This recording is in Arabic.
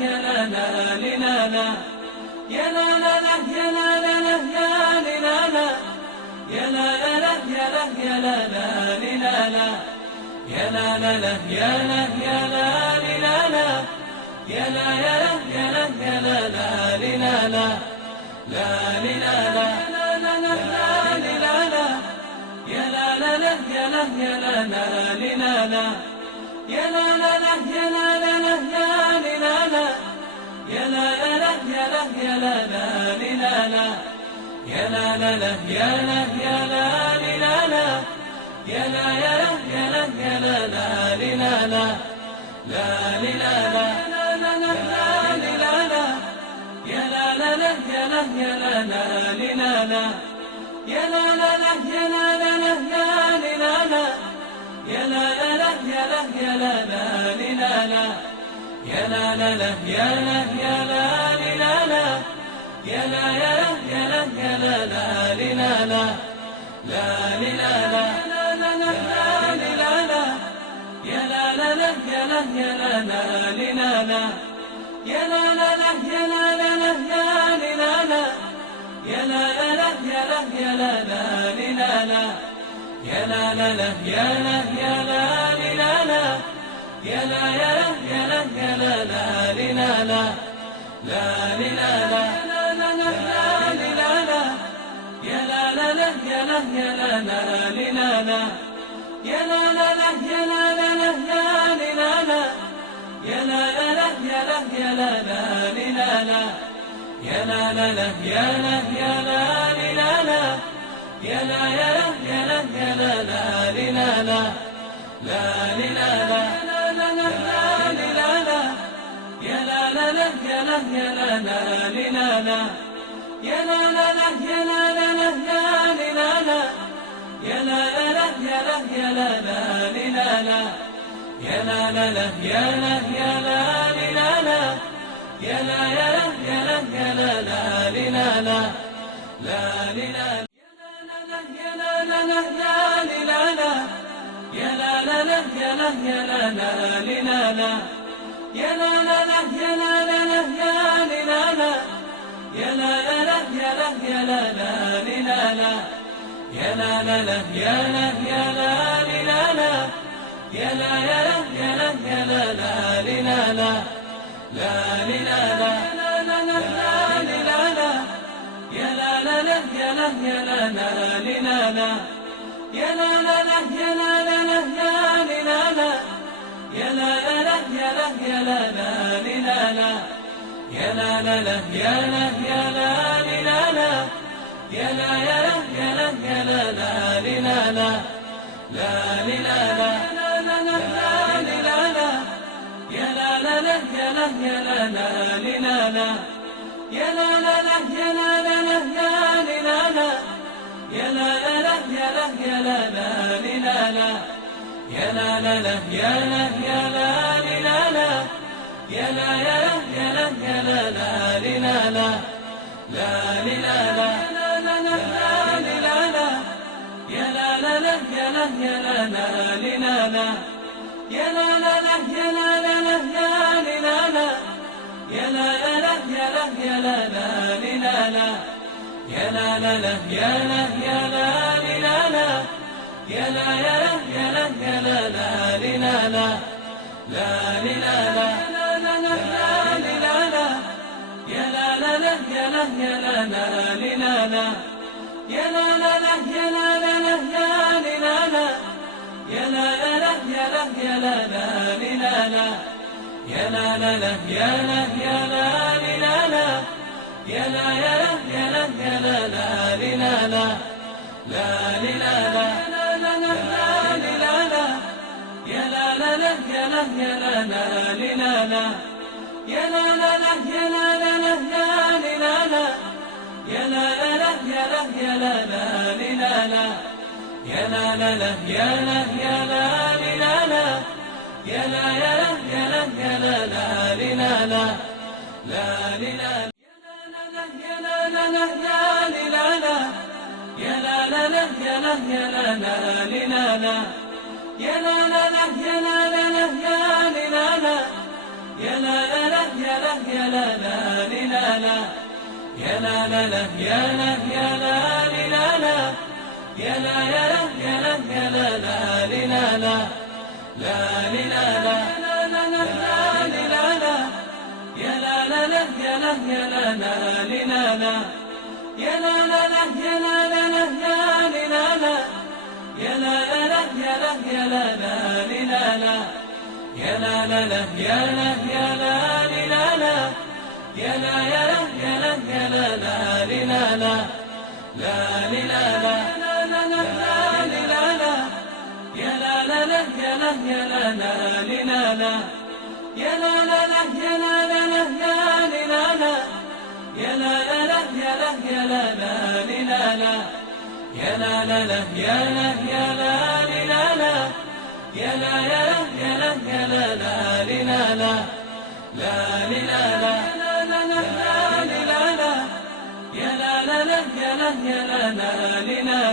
يا لا لا لنا لا يا لا لا لا يا لا لا لا يا لنا لا يا لا لا لا يا لا يا لا لا لنا لا يا لا لا لا يا لا يا لا لنا لا يا لا يا لا يا لا يا لا لا لنا لا لا لنا لا لا لا لا لنا لا يا لا لا لا يا لا يا لا لا لنا لا يا لا لا لا يا لا لا لا يا لنا لا يا لا لا لا يا لا يا لا لا لنا لا يا لا لا لا يا لا يا لا لنا لا يا لا يا لا يا لا يا لا لا لنا لا لا لنا لا لا لا لا لنا لا يا لا لا لا يا لا يا لا لا لنا لا يا لا لا لا يا لا لا لا يا لنا لا يا لا لا لا يا لا يا لا لا لنا لا يا لا لا لا يا لا يا لا لنا لا يا لا يا لا يا لا يا لا لا لنا لا لا لنا لا لا لا لا لنا لا يا لا لا لا يا لا يا لا لا لنا لا يا لا لا لا يا لا لا لا يا لنا لا يا لا لا لا يا لا يا لا لا لنا لا يا لا لا لا يا لا يا لا لنا لا يا لا يا لا يا لا يا لا لا لنا لا لا لنا لا لا لا لا لنا لا يا لا لا لا يا لا يا لا لا لنا لا يا لا لا لا يا لا لا لا لنا لا يا لا لا لا يا لا يا لا لا لنا لا يا لا لا لا يا لا يا لا لنا لا يا لا يا لا يا لا يا لا لا لنا لا لا لنا لا لا لا لا لنا لا يا لا لا لا يا لا يا لا لا لنا لا يا لا لا لا يا لا لا لا لنا لا يا لا لا لا يا لا يا لا لا لنا لا يا لا لا لا يا لا يا لا لنا لا يا لا يا لا يا لا يا لا لا لنا لا لا لنا يا لا لا لا يا لنا لا يا لا لا لا يا لا يا لا لا لنا لا يا لا لا لا يا لا لا لا يا لنا لا يا لا لا لا يا لا يا لا لا لنا لا يا لا لا لا يا لا يا لا لنا لا يا لا يا لا يا لا يا لا لا لنا لا لا لنا لا لا لا لا لنا لا يا لا لا لا يا لا يا لا لا لنا لا يا لا لا لا يا لا لا لا لنا لا يا لا لا لا يا لا يا لا لا لنا لا يا لا لا لا يا لا يا لا لنا لا يا لا يا لا يا لا يا لا لا لنا لا لا لنا لا لا لا لا لنا لا يا لا لا لا يا لا يا لا لا لنا لا يا لا لا لا يا لا لا لا لنا لا يا لا لا لا يا لا يا لا لا لنا لا يا لا لا لا يا لا يا لا لنا لا يا لا يا لا يا لا يا لا لا لنا لا لا لنا لا لا لا لا لنا لا يا لا لا لا يا لا يا لا لا لنا لا يا لا لا لا يا لا لا لا لنا لا يا لا لا لا يا لا يا لا لا لنا لا يا لا لا لا يا لا يا لا لنا لا يا لا يا لا يا لا يا لا لا لنا لا لا لنا لا لا لا لا لنا لا يا لا لا لا يا لا يا لا لا لنا لا يا لا لا لا يا لا لا لا لنا لا يا لا لا لا يا لا يا لا لا لنا لا يا لا لا لا يا لا يا لا لنا لا يا لا يا لا يا لا يا لا لا لنا لا لا لنا لا لا لا لا لنا لا يا لا لا لا يا لا يا لا لا لنا لا يا لا لا لا يا لا لا لا لنا لا يا لا لا لا يا لا يا لا لا لنا لا يا لا لا لا يا لا يا لا لنا لا يا لا يا لا يا لا يا لا لا لنا لا لا لنا يا لا لا لا يا لا لا لا لنا لا يا لا لا لا يا لا يا لا لا لنا لا يا لا لا لا يا لا لا لا لنا لا يا لا لا لا يا يا لا لا لا لا يا لا لا لا يا لا يا لا لا لا يا لا يا لا يا لا يا لا لا لا لا لا لا لا يا لا لا لا يا لا يا لا لا لا لا يا لا لا لا يا لا لا لا لا لا يا لا لا لا يا لا يا لا لا لا لا يا لا لا لا يا لا يا لا لا لا يا لا يا لا يا لا يا لا لا لا لا لا لا لا يا لا لا لا يا لا يا لا لا لا لا يا لا لا لا يا لا لا لا لا لا يا لا لا لا يا لا يا لا لا لا لا يا لا لا لا يا لا يا لا لا لا يا لا يا لا يا لا يا لا لا لا لا لا لا لا يا لا لا لا يا لا لا لا يا لا يا لا لا لا